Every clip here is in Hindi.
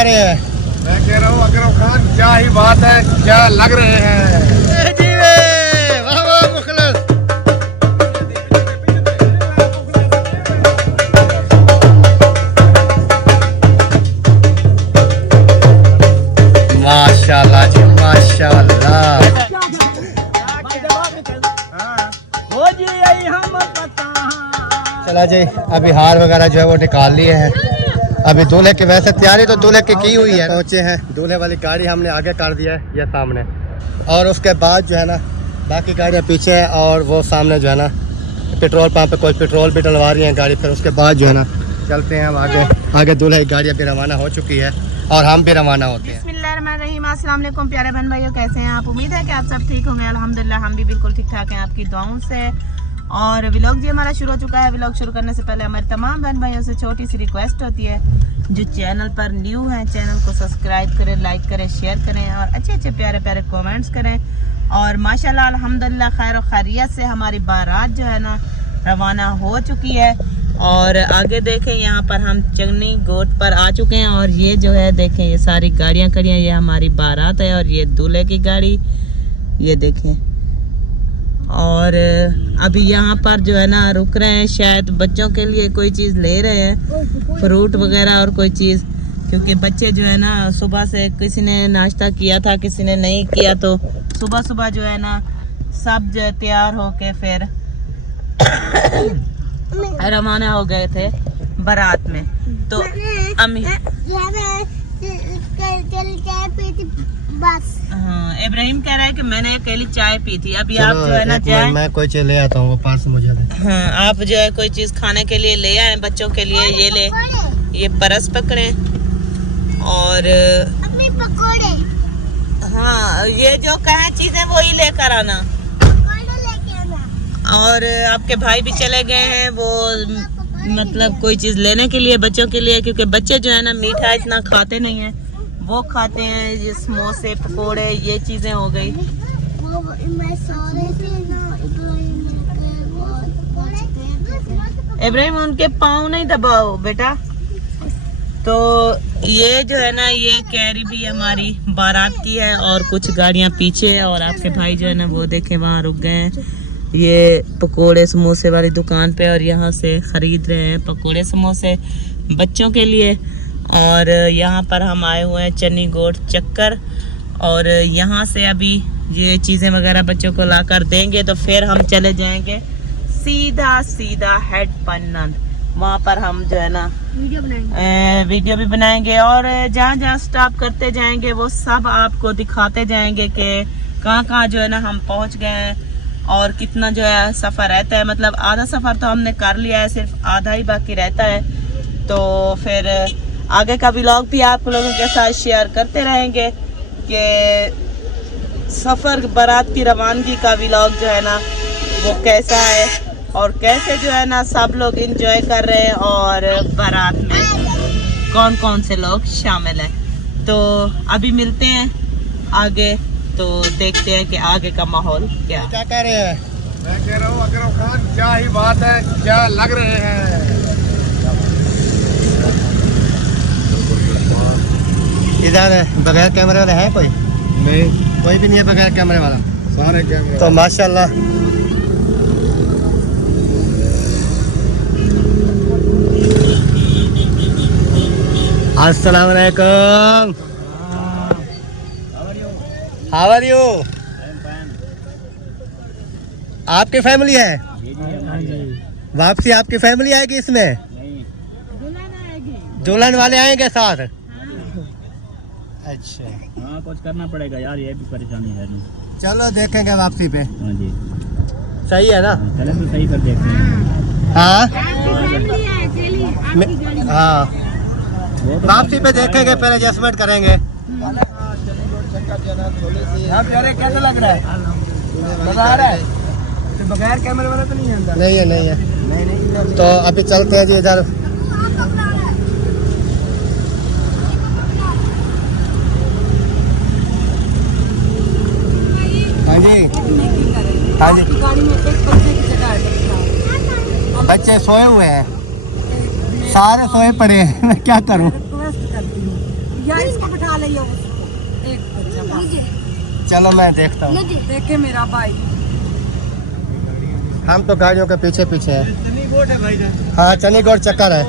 कह रहे हैं? मैं कह रहा हूँ अकरम खान, क्या ही बात है, क्या लग रहे हैं। वाह वाह मुखलस। माशाल्लाह जी माशाल्लाह। चला जी, अभी हार वगैरह जो है वो निकाल लिए हैं। अभी दूल्हे की वैसे तैयारी तो दूल्हे की हुई है। पहुंचे हैं, दूल्हे वाली गाड़ी हमने आगे कर दिया है ये सामने, और उसके बाद जो है ना बाकी गाड़ियाँ पीछे है, और वो सामने जो है ना पेट्रोल पंप पे कोई पेट्रोल भी डलवा रही है गाड़ी। फिर उसके बाद जो है ना चलते हैं हम आगे दूल्हे की गाड़ी अभी रवाना हो चुकी है और हम भी रवाना होते हैं। बिस्मिल्लाहिर्रहमानिर्रहीम। अस्सलाम वालेकुम प्यारे बहन भाइयों, कैसे हैं आप? उम्मीद है कि आप सब ठीक होंगे। अल्हम्दुलिल्लाह हम भी बिल्कुल ठीक ठाक हैं आपकी दुआओं से। और व्लॉग जी हमारा शुरू हो चुका है। व्लॉग शुरू करने से पहले हमारे तमाम बहन भाइयों से छोटी सी रिक्वेस्ट होती है, जो चैनल पर न्यू हैं चैनल को सब्सक्राइब करें, लाइक करें, शेयर करें और अच्छे अच्छे प्यारे प्यारे कमेंट्स करें। और माशाल्लाह अल्हम्दुलिल्लाह खैर और खैरियत से हमारी बारात जो है ना रवाना हो चुकी है। और आगे देखें यहाँ पर हम चंगनी गोट पर आ चुके हैं, और ये जो है देखें ये सारी गाड़ियाँ खड़ी हैं, ये हमारी बारात है और ये दूल्हे की गाड़ी ये देखें। और अभी यहाँ पर जो है ना रुक रहे हैं, शायद बच्चों के लिए कोई चीज़ ले रहे हैं, फ्रूट वगैरह और कोई चीज़, क्योंकि बच्चे जो है ना सुबह से किसी ने नाश्ता किया था किसी ने नहीं किया, तो सुबह सुबह जो है ना सब जो है तैयार होके फिर रवाना हो गए थे बारात में। तो अम्मी बस हाँ, इब्राहिम कह रहा है कि मैंने अकेली चाय पी थी। अभी आप जो है ना चाय मैं कोई चीज ले आता हूँ, वो पास मुझे दे। हाँ, आप जो है कोई चीज खाने के लिए ले आए बच्चों के लिए। ये ले, ये परस पकड़े और पकोड़े। हाँ, ये जो कहे चीजें वही लेकर आना। और आपके भाई भी चले गए हैं, वो मतलब कोई चीज लेने के लिए बच्चों के लिए, क्योंकि बच्चे जो है ना मीठा इतना खाते नहीं है, वो खाते हैं ये समोसे पकोड़े ये चीजें हो गई। इब्राहिम उनके पाँव नहीं दबाओ बेटा। तो ये जो है ना ये कैरी भी हमारी बारात की है, और कुछ गाड़ियां पीछे है, और आपके भाई जो है ना वो देखे वहाँ रुक गए हैं ये पकोड़े समोसे वाली दुकान पे, और यहाँ से खरीद रहे हैं पकोड़े समोसे बच्चों के लिए। और यहाँ पर हम आए हुए हैं चन्नी गोट चक्कर, और यहाँ से अभी ये चीज़ें वगैरह बच्चों को ला कर देंगे, तो फिर हम चले जाएंगे सीधा हेड पन्नन। वहाँ पर हम जो है ना वीडियो भी बनाएंगे, और जहाँ जहाँ स्टॉप करते जाएंगे वो सब आपको दिखाते जाएंगे कि कहाँ कहाँ जो है ना हम पहुँच गए हैं और कितना जो है सफ़र रहता है। मतलब आधा सफ़र तो हमने कर लिया है, सिर्फ आधा ही बाकी रहता है। तो फिर आगे का व्लॉग भी आप लोगों के साथ शेयर करते रहेंगे कि सफ़र बारात की रवानगी का व्लॉग जो है ना वो कैसा है, और कैसे जो है ना सब लोग एंजॉय कर रहे हैं, और बारात में कौन कौन से लोग शामिल हैं। तो अभी मिलते हैं आगे, तो देखते हैं कि आगे का माहौल क्या कह रहे हैं? मैं कह रहा हूँ अकरम खान, क्या ही बात है, क्या लग रहे हैं। इधर बगैर कैमरे वाला है कोई? नहीं, कोई भी नहीं है बगैर कैमरे वाला, सारे कैमरे। तो माशाल्लाह। अस्सलाम वालेकुम। How are you? आपकी फैमिली है? वापसी आपकी फैमिली आएगी इसमें? दुल्हन वाले आएंगे साथ? अच्छा हाँ, कुछ करना पड़ेगा यार, ये भी परेशानी है। चलो देखेंगे वापसी पे। हाँ जी, सही है ना? चले तो सही, कर देखते हैं। हाँ हाँ, वापसी पे देखेंगे, फिर एडजस्टमेंट करेंगे। कैसा लग रहा है? मजा आ रहा है? तो बगैर कैमरे वाला तो नहीं है अंदर? नहीं है नहीं है। नहीं। तो अभी चलते हैं जी इधर। हाँ जी हाँ जी, बच्चे सोए हुए हैं, सारे सोए पड़े हैं। मैं क्या करूं? या इसको बिठा ले एक बच्चा चलो मैं देखता हूँ। देखे मेरा भाई हम तो गाड़ियों के पीछे पीछे हैं। हाँ चनीगोड़ चक्कर है।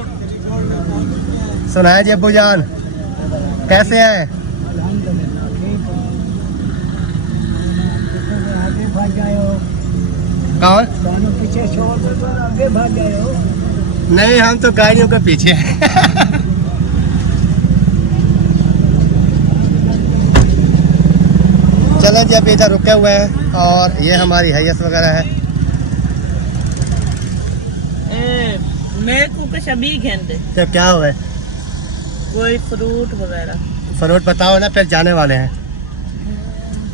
सुनाए जी अब्बू जान, कैसे हैं? कौन? पीछे आगे भाग गए हो। नहीं, हम तो गाड़ियों के पीछे हैं। चलो जी, अभी इधर रुके हुए हैं और ये हमारी हैयस वगैरह है। मेरे को कुछ अभी घेंटे तो क्या हुआ है? कोई फ्रूट वगैरह। फ्रूट बताओ ना, फिर जाने वाले हैं।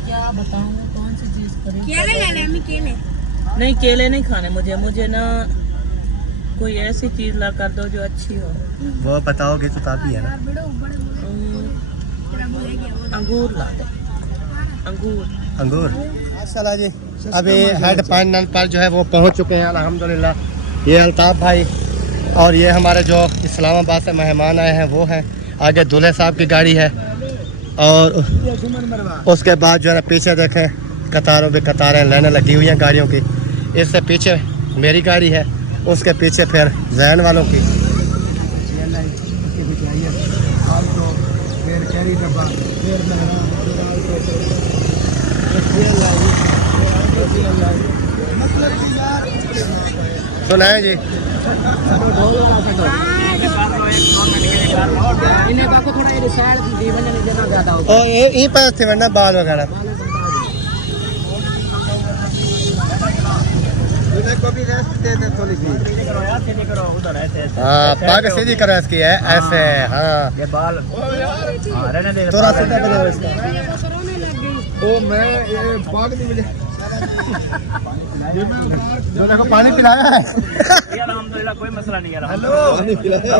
क्या बताऊँ, कौन सी चीज करें? केले ले ले, मैं केले। नहीं, केले नहीं खाने मुझे ना कोई ऐसी चीज ला कर दो जो अच्छी हो। वो बताओगे तो काफी है ना। अंगूर ला दे, अंगूर। अंगूर। माशाल्लाह जी, अभी हेड फाइनल पर जो है वो पहुंच चुके हैं अल्हम्दुलिल्लाह। ये अल्ताफ भाई और ये हमारे जो इस्लामाबाद से मेहमान आए हैं वो हैं। आगे दूल्हे साहब की गाड़ी है और उसके बाद जो है पीछे देखें कतारों पे कतारें लाइनें लगी हुई हैं गाड़ियों की। इससे पीछे मेरी गाड़ी है, उसके पीछे फिर जैन वालों की। सुनाए जी, और यहीं पर थे वरना बाल वगैरह। को भी रेस्ट दे दे थोड़ी सी। हाँ, पाग सीधी करो इसकी है ऐसे। हाँ, ये बाल रहने दे, थोड़ा सीधा बनाओ इसका। ओ मैं ये बाग नहीं मिले। जो देखो पानी पिलाया है। ये अल्हम्दुलिल्लाह कोई मसला नहीं है। हेलो,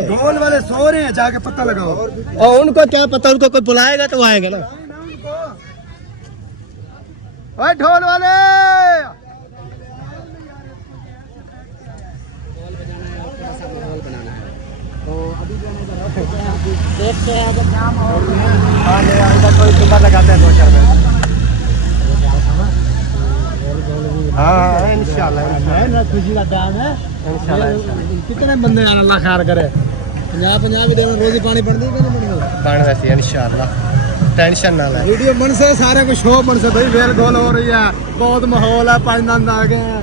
ढोल वाले सो रहे हैं, जाके पता लगाओ। और उनको क्या पता, उनको कोई बुलाएगा तो वो आएगा ना। ओए ढोल वाले, देखते हैं अगर जाम हो। हाँ ले इधर कोई तुम्हारा लगाते हैं 2-4 मिनट। हाँ इंशाल्लाह खुशी का टाइम है। इंशाल्लाह कितने बंदे आना, अल्लाह खैर करे। 50 भी देना, रोजी पानी पड़ दी कि नहीं पड़ी? बन वैसी इंशाल्लाह, टेंशन ना ले। वीडियो मन से सारे को शो मन से भाई वेल गोल हो रही है, बहुत माहौल है। 5 नंद आ गए हैं।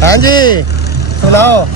हाँ जी सुनाओ।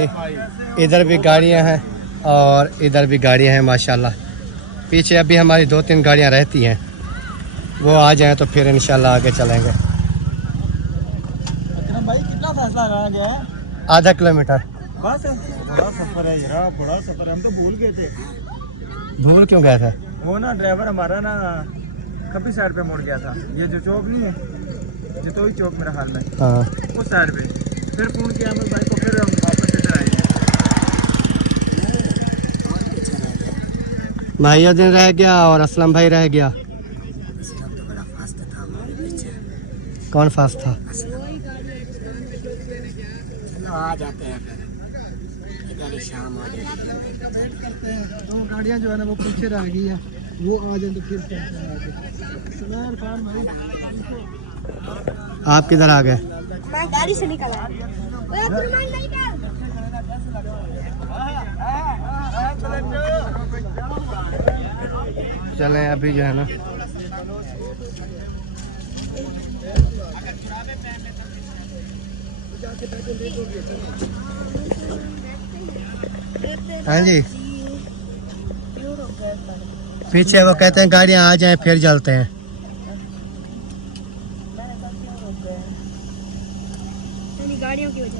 जी, इधर भी गाड़ियां हैं और इधर भी गाड़ियां हैं माशाल्लाह। पीछे अभी हमारी 2-3 गाड़ियां रहती हैं, वो आ जाएं तो फिर इंशाल्लाह आगे चलेंगे। अकरम भाई कितना फासला रहा गया है? आधा किलोमीटर। बस बड़ा सफर है यार, बड़ा सफर है। हम तो भूल गए थे। भूल क्यों गए थे? वो ना ड्राइवर हमारा ना खब्बी साइड पे मुड़ गया था। ये जो चौक नहीं है, जतोई चौक मेरा हाल में, हाँ उस साइड पे। फिर फोन किया अहमद भाई को, फिर हम वापस इधर आए। माहिउद्दीन रह गया और असलम भाई रह गया। कौन फास्ट था? आ जाते हैं इधर शाम हो जाती है। दो गाड़ियाँ जो है ना वो पीछे रह गई है, वो आ जाए तो फिर आप किधर आ गए? मैं गाड़ी से निकला। चलें अभी जो है ना हाँ जी, पीछे वो कहते हैं गाड़ियाँ आ जाएं फिर चलते हैं। गाड़ियों की वजह से।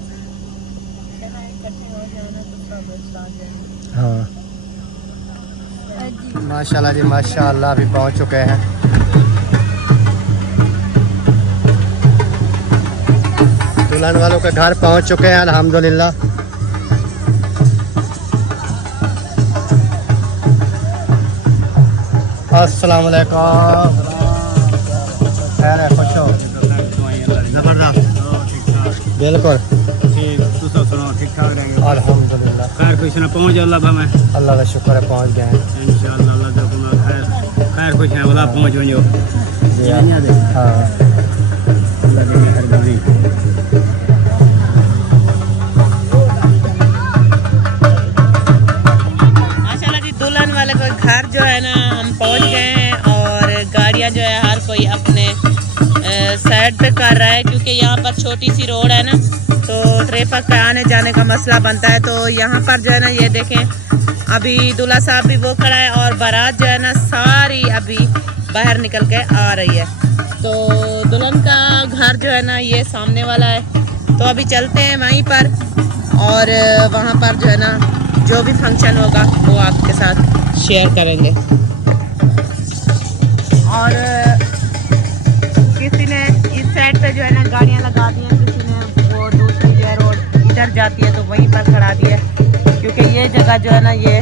हाँ माशाल्लाह जी माशाल्लाह, अभी पहुंच चुके हैं। दुल्हन वालों के घर पहुंच चुके हैं अल्हम्दुलिल्लाह। अस्सलाम वालेकुम। खैर है, खुश हो? जबरदस्त, बिल्कुल ठीक ठाक रहेंगे। अल्हम्दुलिल्लाह। खैर खुश ना पहुँच अल्लाह में। अल्लाह का शुक्र है पहुंच गए हैं इंशाअल्लाह अल्लाह का गुना खैर खैर खुश है वाला पहुँच वञो। हाँ अल्लाह की मेहरबानी। माशाल्लाह जी, दुल्हन वाले को घर जो है ना हम पहुंच गए हैं और गाड़ियां जो है हर कोई अपने साइड पे कर रहा है, क्योंकि यहाँ पर छोटी सी रोड है ना, तो ट्रैफिक का आने जाने का मसला बनता है। तो यहाँ पर जो है ना ये देखें, अभी दूल्हा साहब भी वो खड़ा है और बारात जो है ना सारी अभी बाहर निकल के आ रही है। तो दुल्हन का घर जो है ना ये सामने वाला है, तो अभी चलते हैं वहीं पर और वहाँ पर जो है ना जो भी फंक्शन होगा वो आपके साथ शेयर करेंगे। और किसी ने इस साइड पे जो है ना गाड़ियाँ लगा दी हैं, किसी ने वो दूसरी जो है रोड इधर जाती है तो वहीं पर खड़ा दी है, क्योंकि ये जगह जो है ना ये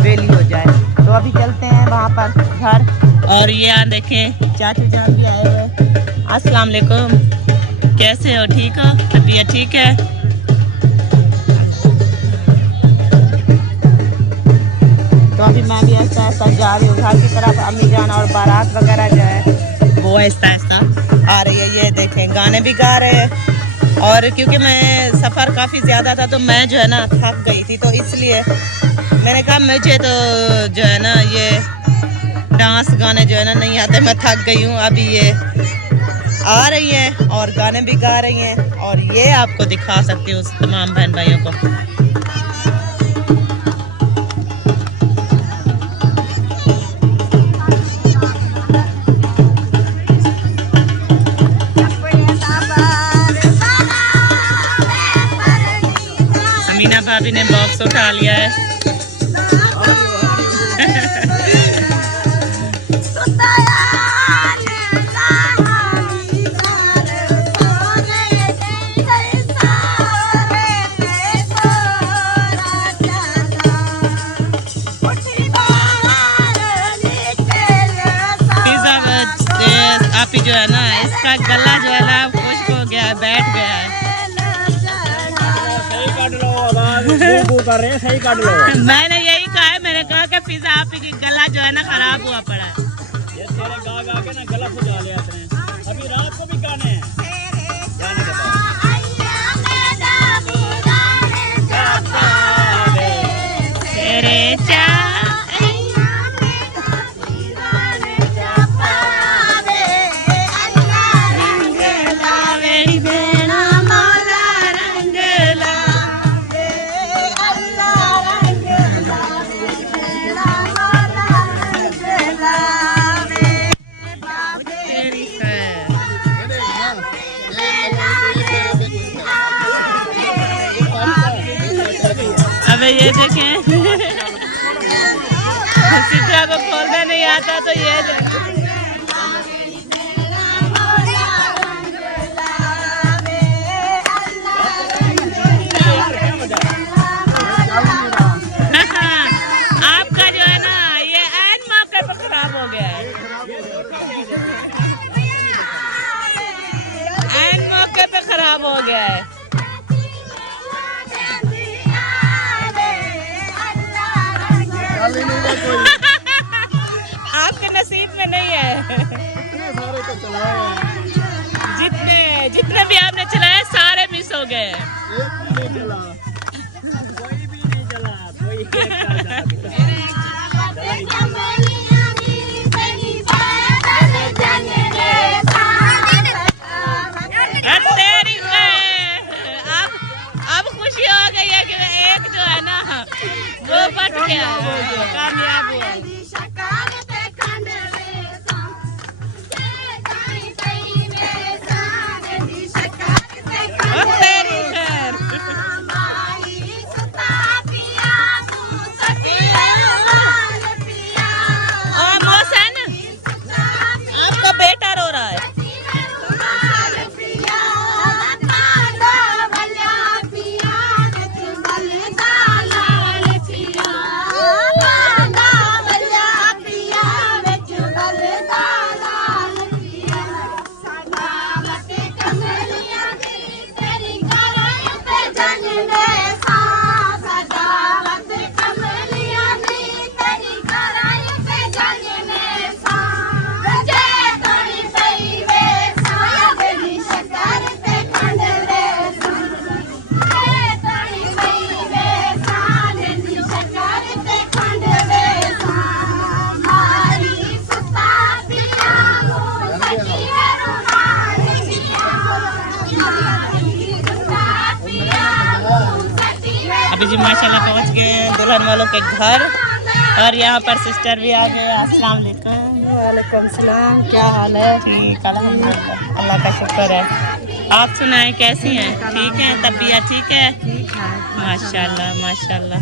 वेली हो जाए। तो अभी चलते हैं वहाँ पर घर। और ये यहाँ देखें चाचू जान भी आए हुए। अस्सलाम वालेकुम, कैसे हो? ठीक हो? तबीयत ठीक है? तो अभी मैं भी ऐसा ऐसा जा रही हूँ घर की तरफ। अम्मी जान और बारात वगैरह जो है वो ऐसा ऐसा आ रही है। ये देखें गाने भी गा रहे हैं। और क्योंकि मैं सफ़र काफ़ी ज़्यादा था तो मैं जो है ना थक गई थी, तो इसलिए मैंने कहा मुझे तो जो है ना ये डांस गाने जो है ना नहीं आते, मैं थक गई हूँ। अभी ये आ रही हैं और गाने भी गा रही हैं और ये आपको दिखा सकती हूँ तमाम बहन भाइयों को। अमीना भाभी ने बॉक्स उठा लिया है। आपी जो है ना इसका गला जो है ना खुश्क हो गया है, बैठ गया है। सही काट लो, आवाज बू कर रहे हैं, सही काट लो। मैंने यही कहा है, मैंने कहा कि पिज्जा आपी की गला जो है ना खराब हुआ पड़ा है। ये तेरे गा गा के ना गला खुजा ले आते हैं। अभी रात को भी गाने हैं, गाने के बाद तेरे चा तो ये देखें सिद्रा को खोलना नहीं आता तो ये आपका जो है ना ये ऐन मौके पर खराब हो गया है। ऐन मौके पे खराब हो गया है। आपके नसीब में नहीं है। जितने भी आपने चलाए सारे मिस हो गए। अब खुशी हो गई है कि एक जो है ना वो बच गया, कामयाब हुआ। अभी जी माशाल्लाह पहुंच गए दुल्हन वालों के घर और यहाँ पर सिस्टर भी आ गए। अस्सलाम वालेकुम सलाम, क्या हाल है? ठीक अल्हम्दुलिल्लाह, अल्लाह का शुक्र है। आप सुनाएं कैसी हैं? ठीक हैं? तबीयत ठीक है? माशाल्लाह माशाल्लाह।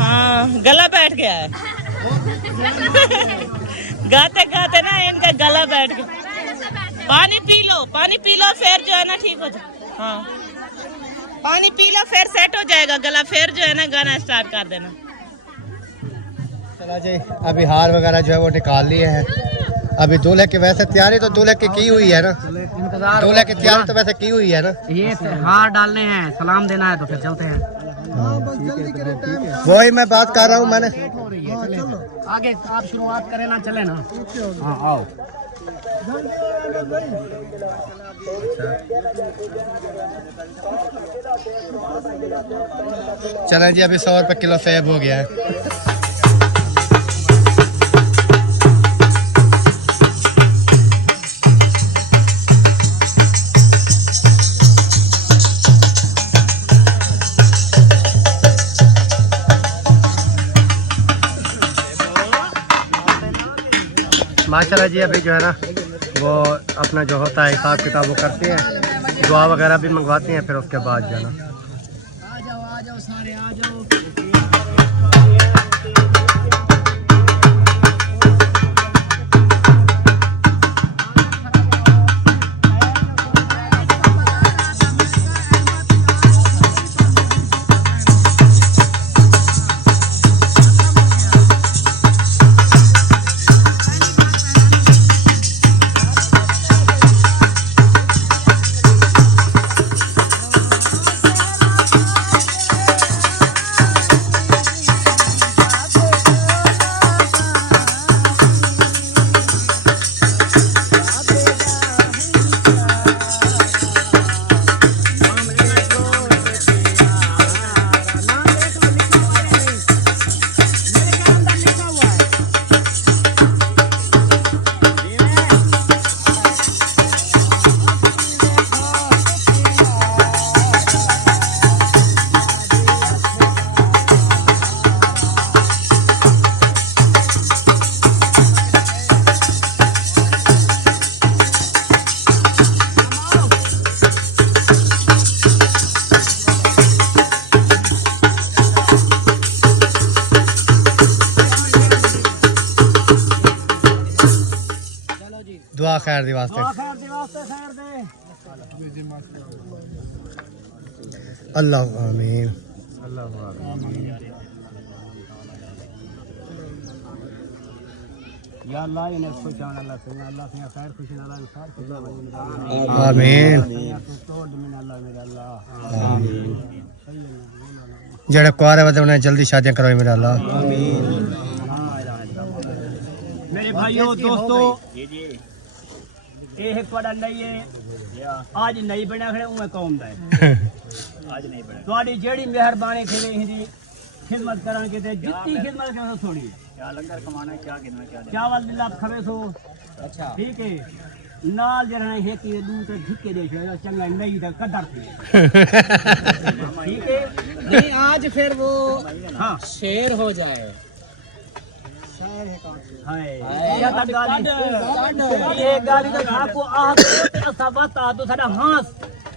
हाँ गला बैठ गया है। गाते गाते ना इनका गला बैठ गया। पानी पी लो फिर जो है ना ठीक हो जाए। हाँ पानी पी लो फिर सेट हो जाएगा गला, फिर जो है ना गाना स्टार्ट कर देना। चला जी अभी हार वगैरह जो है वो निकाल लिए हैं। अभी दूल्हे की वैसे तैयारी तो दूल्हे की हुई है ना, दूल्हे की तैयारी तो वैसे की हुई है ना। ये हार डालने हैं, सलाम देना है तो फिर चलते हैं। वही मैं बात कर रहा हूँ मैंने। आगे आप शुरुआत करें ना, चले ना। हाँ आओ। चलें जी अभी 100 रुपये किलो सेब हो गया है। माशाल्लाह जी अभी जो है ना वो अपना जो होता है हिसाब किताब वो करते हैं, दुआ वगैरह भी मंगवाते हैं, फिर उसके बाद जो है ना आ जाओ सारे आ जाओ। खैर दी वास्ते खैर दे वास्ते खैर दे अल्लाह आमीन या अल्लाह इन्हें खुश आना अल्लाह से अल्लाह से खैर खुश ना अल्लाह खैर खुश आमीन तोड़ में अल्लाह मेरा अल्लाह जेड़े कुआरे वदे उन्हें जल्दी शादियां करवाई मेरा अल्लाह मेरे भाइयों दोस्तों ये थोड़ा नहीं है आज नहीं बनया खड़े उन्हें कौम दा है आज नहीं बने थोड़ी जेड़ी मेहरबानी थी हिंदी खिदमत कराने के जितनी खिदमत करो थोड़ी क्या लंगर कमाना क्या गिनना क्या चावल दिला खवे सो अच्छा ठीक है नाल जरा है कि दूध तो धिक्के दे छो चंगा नहीं दा कदर थी ठीक है नहीं आज फिर वो हां शेर हो जाए हाय या ता गाली ये गाली तो आपको आह असा बता तो साडा हां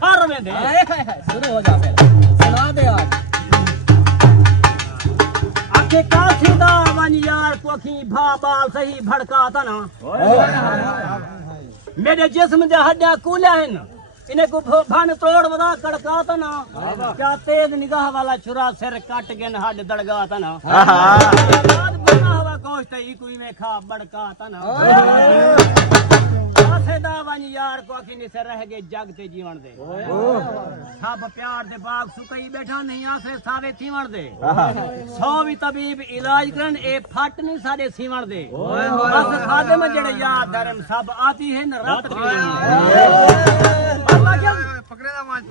हर में दे शुरू हो जा फिर सुना दे आज आखे का सीधा वन यार पोखी भा बाल सही भड़का था ना मेरे जिस्म दे हड्डियां कूलिया हैं इन्हें को भन तोड़ बदा कड़का था ना क्या तेज निगाह वाला छुरा सिर काट के हड्ड दड़गा था ना बना हुआ गोश्त ही कोई में खा बड़का था ना सेदा वन यार को अखिनी से रह गए जगते जीवन दे सब प्यार दे बाग सुकई बैठा नहीं आसे सावे थीवण दे 100 भी तबीब इलाज करन ए फट नहीं साडे सीवण दे बस खादम जेड़े याद धर्म सब आती है न रात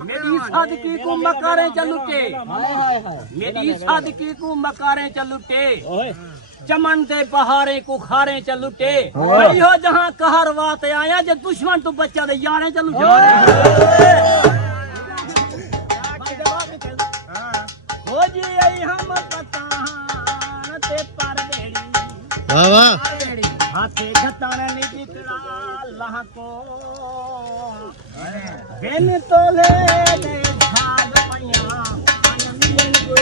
मेरी सादगी को मकारे चलुटे मेरी सादगी को मकारे चलुटे चमन ते पहाड़े को खारे चलुटे यो जहां कहर वात आया जे दुश्मन तू बच्चा दे यारे चलुटे हो जी आई हम पतान ते पर बेड़ी वाह वाह हाथे घटान नी जितरा लाह को बिन तोले दे भाग पया मन मिलन को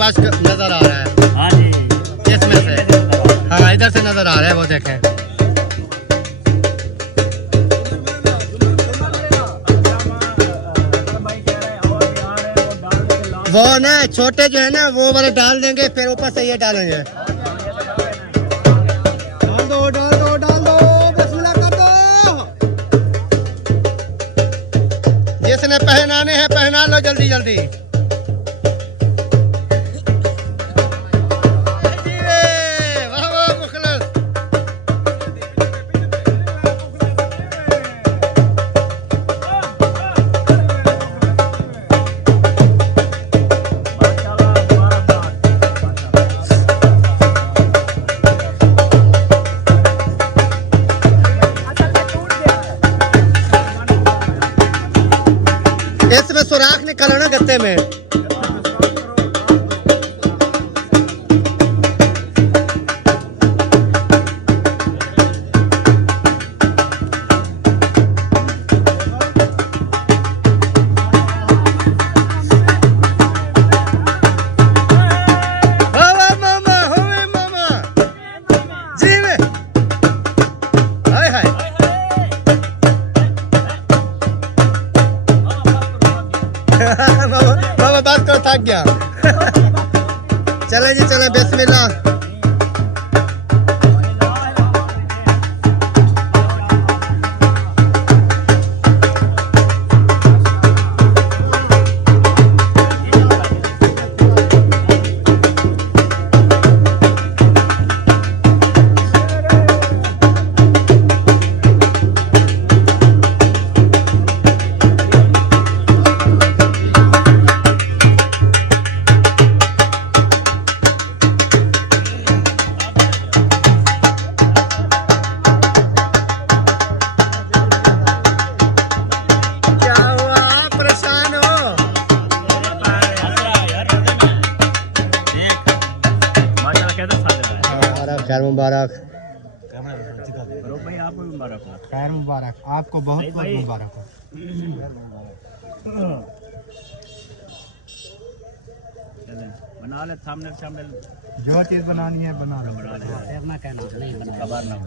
बस नजर आ रहा है हाँ जी इसमें से हाँ इधर से नजर आ रहा है वो देखें वो ना छोटे जो है ना वो वाले डाल देंगे फिर ऊपर से ये डालेंगे डाल दो बिस्मिल्लाह कर दो जिसने पहनाने हैं पहना लो जल्दी जल्दी राख निकालो ना गत्ते में। मामा बात करो, थक गया। चले जी चले, बिस्मिल्लाह। खैर मुबारक। भाई आपको भी मुबारक हो। खैर मुबारक, आपको बहुत बहुत मुबारक हो। बना ले थंबनेल शामिल, जो चीज बनानी है बना लो। खबर ना हो।